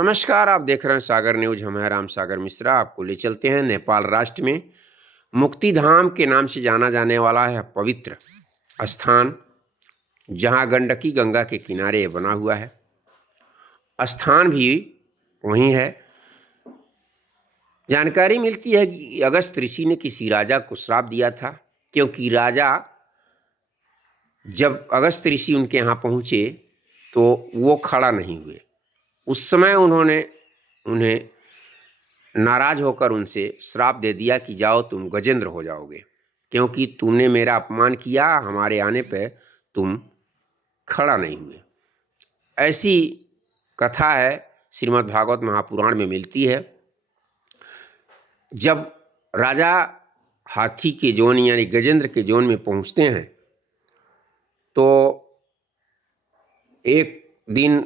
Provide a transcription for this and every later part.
नमस्कार, आप देख रहे हैं सागर न्यूज। हम हैं राम सागर मिश्रा। आपको ले चलते हैं नेपाल राष्ट्र में मुक्तिधाम के नाम से जाना जाने वाला है पवित्र स्थान, जहां गंडकी गंगा के किनारे बना हुआ है। स्थान भी वहीं है। जानकारी मिलती है कि अगस्त ऋषि ने किसी राजा को श्राप दिया था, क्योंकि राजा जब अगस्त ऋषि उनके यहाँ पहुँचे तो वो खड़ा नहीं हुए। उस समय उन्होंने उन्हें नाराज होकर उनसे श्राप दे दिया कि जाओ, तुम गजेंद्र हो जाओगे, क्योंकि तुमने मेरा अपमान किया, हमारे आने पे तुम खड़ा नहीं हुए। ऐसी कथा है, श्रीमद् भागवत महापुराण में मिलती है। जब राजा हाथी के जोन यानी गजेंद्र के जोन में पहुंचते हैं तो एक दिन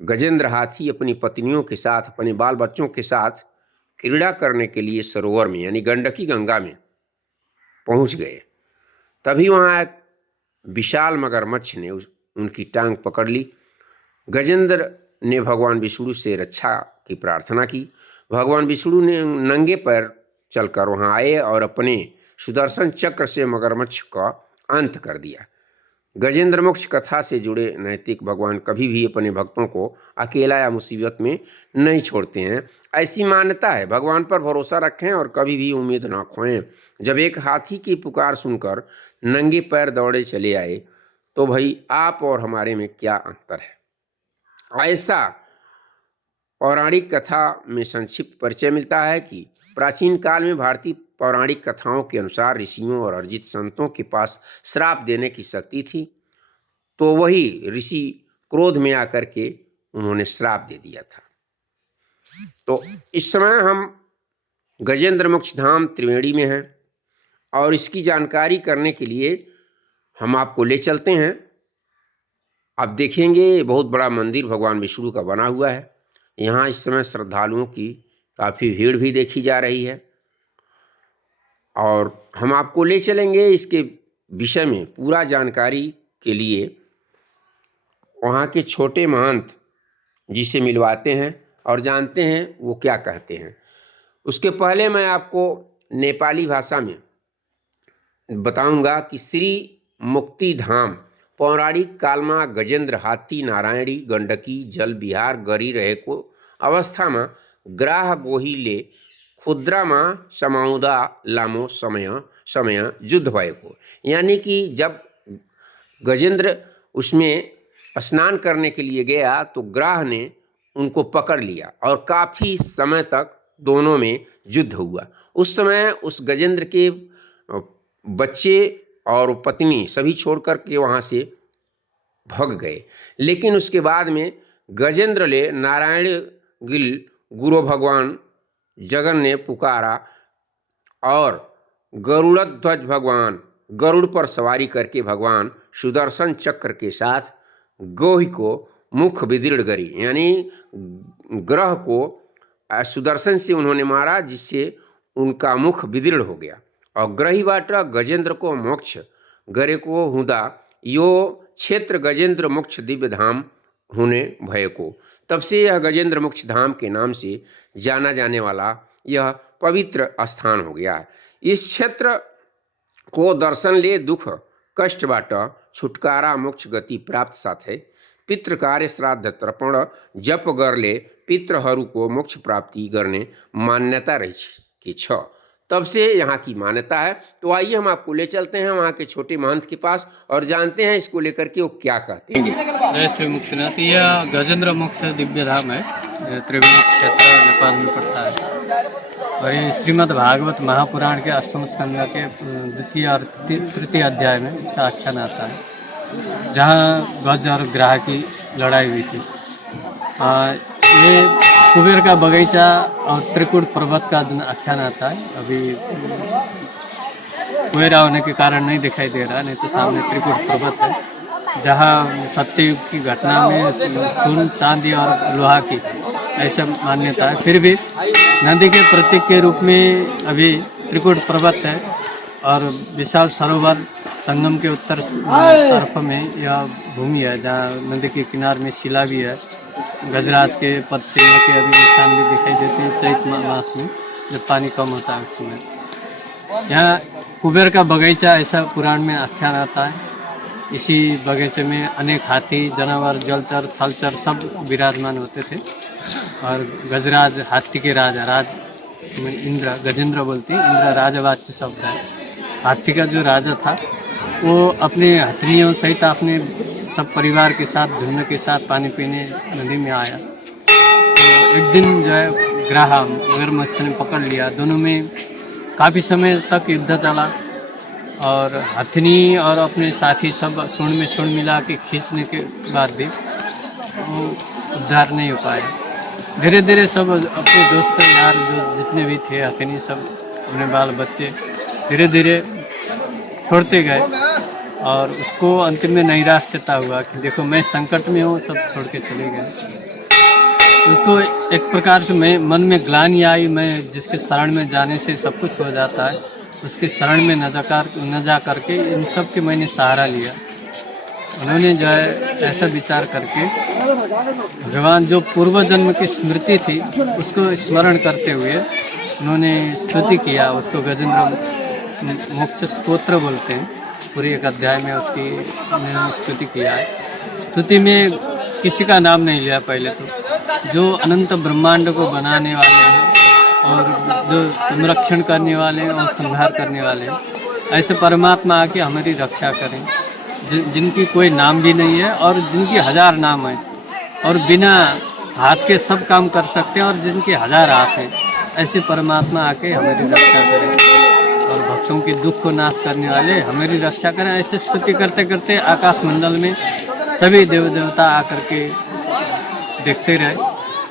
गजेंद्र हाथी अपनी पत्नियों के साथ, अपने बाल बच्चों के साथ क्रीड़ा करने के लिए सरोवर में यानी गंडकी गंगा में पहुंच गए। तभी वहाँ एक विशाल मगरमच्छ ने उनकी टांग पकड़ ली। गजेंद्र ने भगवान विष्णु से रक्षा की प्रार्थना की। भगवान विष्णु ने नंगे पैर चलकर वहाँ आए और अपने सुदर्शन चक्र से मगरमच्छ का अंत कर दिया। गजेंद्र मोक्ष कथा से जुड़े नैतिक भगवान कभी भी अपने भक्तों को अकेला या मुसीबत में नहीं छोड़ते हैं। ऐसी मान्यता है। भगवान पर भरोसा रखें और कभी भी उम्मीद ना खोएं। जब एक हाथी की पुकार सुनकर नंगे पैर दौड़े चले आए तो भाई आप और हमारे में क्या अंतर है। ऐसा पौराणिक कथा में संक्षिप्त परिचय मिलता है कि प्राचीन काल में भारतीय पौराणिक कथाओं के अनुसार ऋषियों और अर्जित संतों के पास श्राप देने की शक्ति थी, तो वही ऋषि क्रोध में आकर के उन्होंने श्राप दे दिया था। तो इस समय हम गजेंद्र मोक्ष धाम त्रिवेणी में हैं और इसकी जानकारी करने के लिए हम आपको ले चलते हैं। आप देखेंगे बहुत बड़ा मंदिर भगवान विष्णु का बना हुआ है। यहाँ इस समय श्रद्धालुओं की काफ़ी भीड़ भी देखी जा रही है और हम आपको ले चलेंगे इसके विषय में पूरा जानकारी के लिए। वहाँ के छोटे महंत जिसे मिलवाते हैं और जानते हैं वो क्या कहते हैं। उसके पहले मैं आपको नेपाली भाषा में बताऊंगा कि श्री मुक्तिधाम पौराणिक कालमा गजेंद्र हाथी नारायणी गंडकी जल विहार गरी रहे को अवस्था में ग्राह गोही ले खुद्रामा समाउदा लामो समय युद्ध भय को, यानी कि जब गजेंद्र उसमें स्नान करने के लिए गया तो ग्राह ने उनको पकड़ लिया और काफ़ी समय तक दोनों में युद्ध हुआ। उस समय उस गजेंद्र के बच्चे और पत्नी सभी छोड़कर के वहाँ से भाग गए। लेकिन उसके बाद में गजेंद्र ले नारायण गिल गुरु भगवान जगन ने पुकारा और गरुड़ध्वज भगवान गरुड़ पर सवारी करके भगवान सुदर्शन चक्र के साथ गोही को मुख विदीर्ण करी, यानी ग्रह को सुदर्शन से उन्होंने मारा जिससे उनका मुख विदीर्ण हो गया। और ग्रही बाटा गजेंद्र को मोक्ष गरे को हुदा यो क्षेत्र गजेंद्र मोक्ष दिव्य धाम होने भय को। तब से यह गजेंद्र मोक्ष धाम के नाम से जाना जाने वाला यह पवित्र स्थान हो गया। इस क्षेत्र को दर्शन ले दुख कष्ट बाट छुटकारा मोक्ष गति प्राप्त साथे पितृ कार्य श्राद्ध तर्पण जप गरले पितृहरू को मोक्ष प्राप्ति करने मान्यता रही छ। तब से यहाँ की मान्यता है। तो आइए हम आपको ले चलते हैं वहाँ के छोटे महंत के पास और जानते हैं इसको लेकर के वो क्या कहते हैं। जय श्री मुक्तिनाथ। यह गजेंद्र मोक्ष दिव्य धाम है, त्रिवेणी क्षेत्र नेपाल में पड़ता है और ये श्रीमद् भागवत महापुराण के अष्टम स्कंद के द्वितीय और तृतीय अध्याय में इसका आख्यान आता है, जहाँ गज और ग्राह की लड़ाई हुई थी। ये कुबेर का बगीचा और त्रिकुट पर्वत का आख्यान आता है। अभी कोहरा होने के कारण नहीं दिखाई दे रहा, नहीं तो सामने त्रिकुट पर्वत है, जहाँ सत्ययुग की घटना में सोन चांदी और लोहा की ऐसा मान्यता है। फिर भी नदी के प्रतीक के रूप में अभी त्रिकुट पर्वत है और विशाल सरोवर संगम के उत्तर तरफ में यह भूमि है, जहाँ नदी के किनारे में शिला भी है गजराज के पद चिन्ह के अभी निशान भी दिखाई देते हैं चैत मास में, जब पानी कम होता है उस समय। यहाँ कुबेर का बगीचा ऐसा पुराण में आख्यान आता है। इसी बगीचे में अनेक हाथी, जानवर, जलचर, थलचर सब विराजमान होते थे। और गजराज हाथी के राजा, राज में इंद्र, गजेंद्र बोलते हैं, इंद्र राजवाच्य शब्द है। हाथी का जो राजा था वो अपने हथनियों सहित अपने सब परिवार के साथ, झुंड के साथ पानी पीने नदी में आया। तो एक दिन जो है ग्राह मगरमच्छ ने पकड़ लिया। दोनों में काफ़ी समय तक युद्ध चला और हथनी और अपने साथी सब सूंड में सूंड मिला के खींचने के बाद भी वो उद्धार नहीं हो पाया। धीरे धीरे सब अपने दोस्त यार जो जितने भी थे हथनी, सब अपने बाल बच्चे धीरे धीरे छोड़ते गए और उसको अंतिम में नैराश्यता हुआ कि देखो मैं संकट में हूँ, सब छोड़ के चले गए। उसको एक प्रकार से मन में ग्लानि आई, मैं जिसके शरण में जाने से सब कुछ हो जाता है, उसके शरण में न जा करके इन सब के मैंने सहारा लिया। उन्होंने जो है ऐसा विचार करके भगवान जो पूर्व जन्म की स्मृति थी उसको स्मरण करते हुए उन्होंने स्तुति किया। उसको गजेंद्र मोक्ष स्तोत्र बोलते हैं। पूरी एक अध्याय में उसकी उन्होंने स्तुति किया है। स्तुति में किसी का नाम नहीं लिया पहले तो, जो अनंत ब्रह्मांड को बनाने वाले हैं और जो संरक्षण करने वाले हैं और संहार करने वाले हैं, ऐसे परमात्मा आके हमारी रक्षा करें। जिनकी कोई नाम भी नहीं है और जिनकी 1000 नाम है और बिना हाथ के सब काम कर सकते हैं और जिनके 1000 हाथ हैं, ऐसे परमात्मा आके हमारी रक्षा करें और भक्तों के दुख को नाश करने वाले हमारी रक्षा करें। ऐसे स्तुति करते करते आकाश मंडल में सभी देव देवता आकर के देखते रहे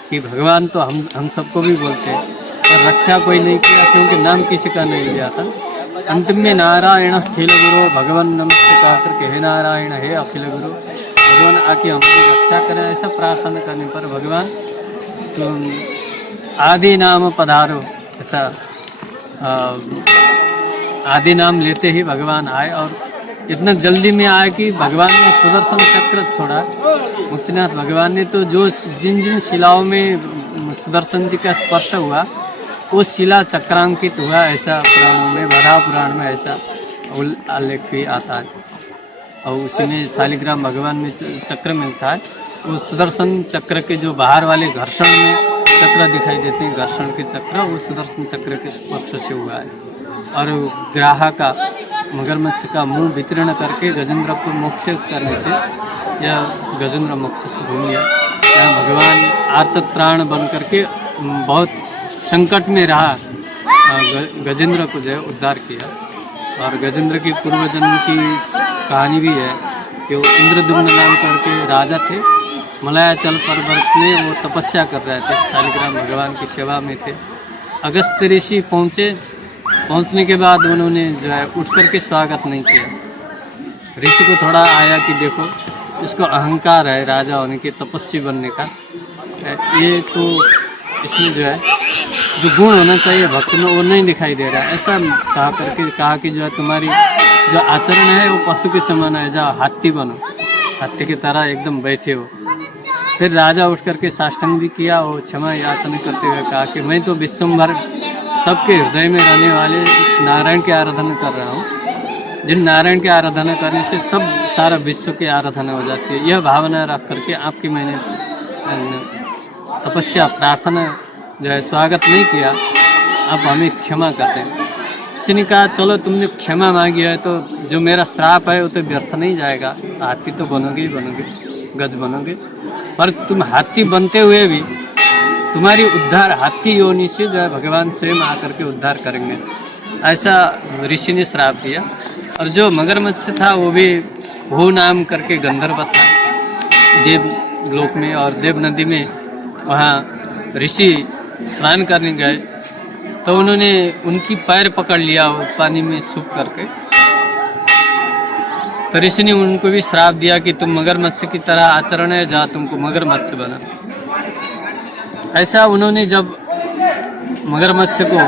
कि भगवान तो हम सबको भी बोलते हैं पर रक्षा कोई नहीं किया, क्योंकि नाम किसी का नहीं लिया था। अंतिम में नारायण अखिल गुरु भगवान नमस्ते कहा करके, हे नारायण हे अखिल गुरु, भगवान आके हमारी रक्षा करें, ऐसा प्रार्थना करने पर भगवान तुम आदि नाम पधारो, ऐसा आदि नाम लेते ही भगवान आए और इतना जल्दी में आए कि भगवान ने सुदर्शन चक्र छोड़ा। मुक्तिनाथ भगवान ने तो जो जिन शिलाओं में सुदर्शन जी का स्पर्श हुआ वो शिला चक्रांकित हुआ, ऐसा पुराणों में, वराह पुराण में ऐसा उल्लेख भी आता है। और उसी में शालिग्राम भगवान में चक्र मिलता है। वो सुदर्शन चक्र के जो बाहर वाले घर्षण में चक्र दिखाई देते हैं, घर्षण के चक्र, वो सुदर्शन चक्र के स्पर्श से हुआ है। और ग्राह का मगरमच्छ का मुंह वितरण करके गजेंद्र को मोक्ष करने से यह गजेंद्र मोक्ष से भूमि है। यहाँ भगवान आर्तत्राण बन करके बहुत संकट में रहा, गजेंद्र को जो है उद्धार किया। और गजेंद्र की पूर्व जन्म की कहानी भी है कि वो इंद्रद्युम्न नाम करके राजा थे, मलयाचल पर्वत में वो तपस्या कर रहे थे, शालिग्राम भगवान की सेवा में थे। अगस्त ऋषि पहुंचने के बाद उन्होंने जो है उठ करके स्वागत नहीं किया। ऋषि को थोड़ा आया कि देखो इसको अहंकार है राजा होने के, तपस्वी बनने का, ये तो इसमें जो है जो गुण होना चाहिए भक्त में वो नहीं दिखाई दे रहा है। ऐसा कहा कि जो है तुम्हारी जो आचरण है वो पशु के समान है, जाओ हाथी बनो, हाथी की तरह एकदम बैठे हो। फिर राजा उठ करके साष्टांग भी किया और क्षमा याचना करते हुए कहा कि मैं तो विश्वभर सबके हृदय में रहने वाले नारायण की आराधना कर रहा हूँ। जिन नारायण की आराधना करने से सब सारा विश्व की आराधना हो जाती है, यह भावना रख करके आपकी मैंने तपस्या प्रार्थना जो है स्वागत नहीं किया, आप हमें क्षमा कर दें। किसी ने कहा चलो तुमने क्षमा मांगी है तो जो मेरा श्राप है वो तो व्यर्थ नहीं जाएगा, हाथी तो बनोगे ही बनोगे, गज बनोगे, पर तुम हाथी बनते हुए भी तुम्हारी उद्धार हाथी योनि से जो है भगवान स्वयं आकर के उद्धार करेंगे, ऐसा ऋषि ने श्राप दिया। और जो मगरमच्छ था वो भी भू नाम करके गंधर्व था देव लोक में, और देव नदी में वहाँ ऋषि स्नान करने गए तो उन्होंने उनकी पैर पकड़ लिया वो पानी में छुप करके। तो ऋषि ने उनको भी श्राप दिया कि तुम मगरमच्छ की तरह आचरण है, जा तुमको मगरमच्छ बना। ऐसा उन्होंने जब मगरमच्छ को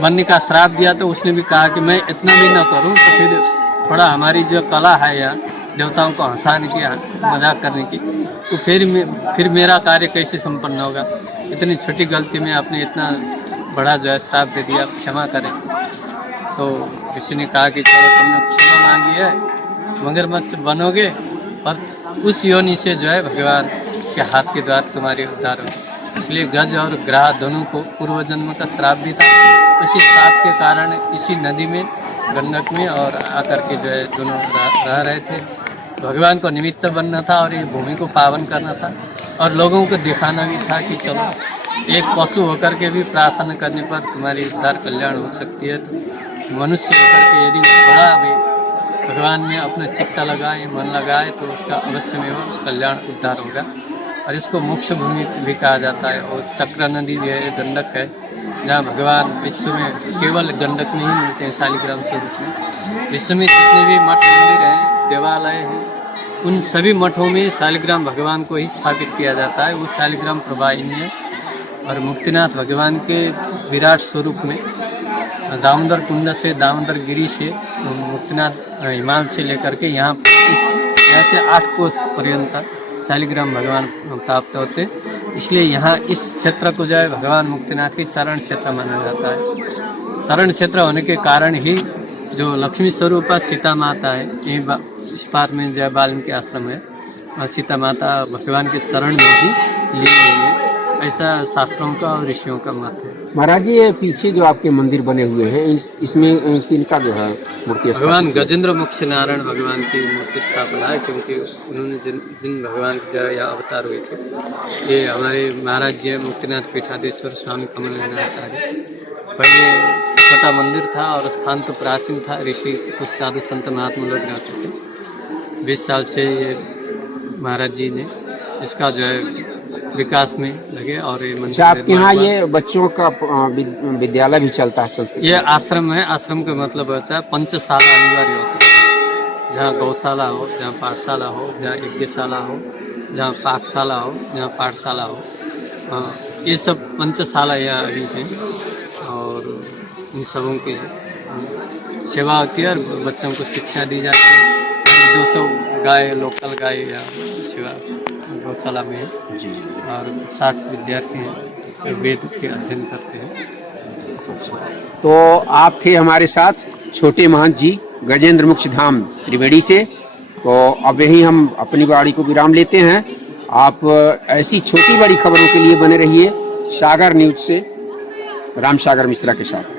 बनने का श्राप दिया तो उसने भी कहा कि मैं इतना भी ना करूं, तो फिर थोड़ा हमारी जो कला है या देवताओं को हंसाने की, मजाक करने की, तो फिर मेरा कार्य कैसे संपन्न होगा। इतनी छोटी गलती में आपने इतना बड़ा जो है श्राप दे दिया, क्षमा करें। तो ऋषि ने कहा कि चलो तुमने क्षमा मांगी है, मगरमच्छ बनोगे और उस योनि से जो है भगवान के हाथ के द्वारा तुम्हारे उद्धार हो। इसलिए गज और ग्राह दोनों को पूर्व जन्म का श्राप भी था। उसी श्राप के कारण इसी नदी में, गंडक में और आकर के जो है दोनों रह रहे थे। भगवान को निमित्त बनना था और ये भूमि को पावन करना था और लोगों को दिखाना भी था कि चलो एक पशु होकर के भी प्रार्थना करने पर तुम्हारी उद्धार कल्याण हो सकती है। तो मनुष्य होकर के यदि थोड़ा भी भगवान में अपना चित्त लगाए, मन लगाए, तो उसका अवश्य में कल्याण उद्धार होगा। और इसको मोक्ष भूमि भी कहा जाता है। और चक्र नदी भी है, गंडक है, जहाँ भगवान विश्व में केवल गंडक में ही मिलते हैं शालिग्राम स्वरूप में। विश्व में जितने भी मठ मंदिर हैं, देवालय हैं, उन सभी मठों में शालिग्राम भगवान को ही स्थापित किया जाता है। वो शालिग्राम प्रवाहिनी है। और मुक्तिनाथ भगवान के विराट स्वरूप में दामोदर कुंड से, दामोदर गिरी से, मुक्तिनाथ हिमालय से लेकर के यहाँ से 8 कोस पर्यंत शालिग्राम भगवान प्राप्त होते। इसलिए यहाँ इस क्षेत्र को जो है भगवान मुक्तिनाथ के चरण क्षेत्र माना जाता है। चरण क्षेत्र होने के कारण ही जो लक्ष्मी स्वरूप सीता माता है, ये इस पार में जो है वाल्मीकि आश्रम है, और सीता माता भगवान के चरण में ही ली गई है। ऐसा शास्त्रों का और ऋषियों का मत है। महाराज जी, ये पीछे जो आपके मंदिर बने हुए हैं, इसमें किनका जो है मूर्ति? भगवान गजेंद्र मोक्ष नारायण भगवान की मूर्ति स्थापना है, क्योंकि उन्होंने जिन भगवान के जो यहाँ अवतार हुए थे, ये हमारे महाराज जी मुक्तिनाथ पीठाधीश्वर स्वामी कमलनाथाचार्य। पहले छोटा मंदिर था और स्थान तो प्राचीन था, ऋषि कुछ साधु संत महात्मा लोग रहते थे। 20 साल से ये महाराज जी ने इसका जो है विकास में लगे। और ये मंदिर, आपके यहाँ ये बच्चों का विद्यालय भी चलता है संस्कृत? ये आश्रम है। आश्रम का मतलब होता है पंचशाला अनिवार्य होता है। जहाँ गौशाला हो, जहाँ पाठशाला हो, जहाँ यज्ञशाला हो, जहाँ पाकशाला हो, जहाँ पाठशाला हो, ये सब पंचशाला यहाँ अभी हैं। और इन सबों की सेवा होती है और बच्चों को शिक्षा दी जाती है। 200 गाय, लोकल गाय या सेवा गौशाला में है जी। और 60 विद्यार्थी हैं, वेद के अध्ययन करते हैं। तो आप थे हमारे साथ छोटे महंत जी गजेंद्र मोक्ष धाम त्रिवेणी से। तो अब यही हम अपनी वाणी को विराम लेते हैं। आप ऐसी छोटी बड़ी खबरों के लिए बने रहिए सागर न्यूज से, राम सागर मिश्रा के साथ।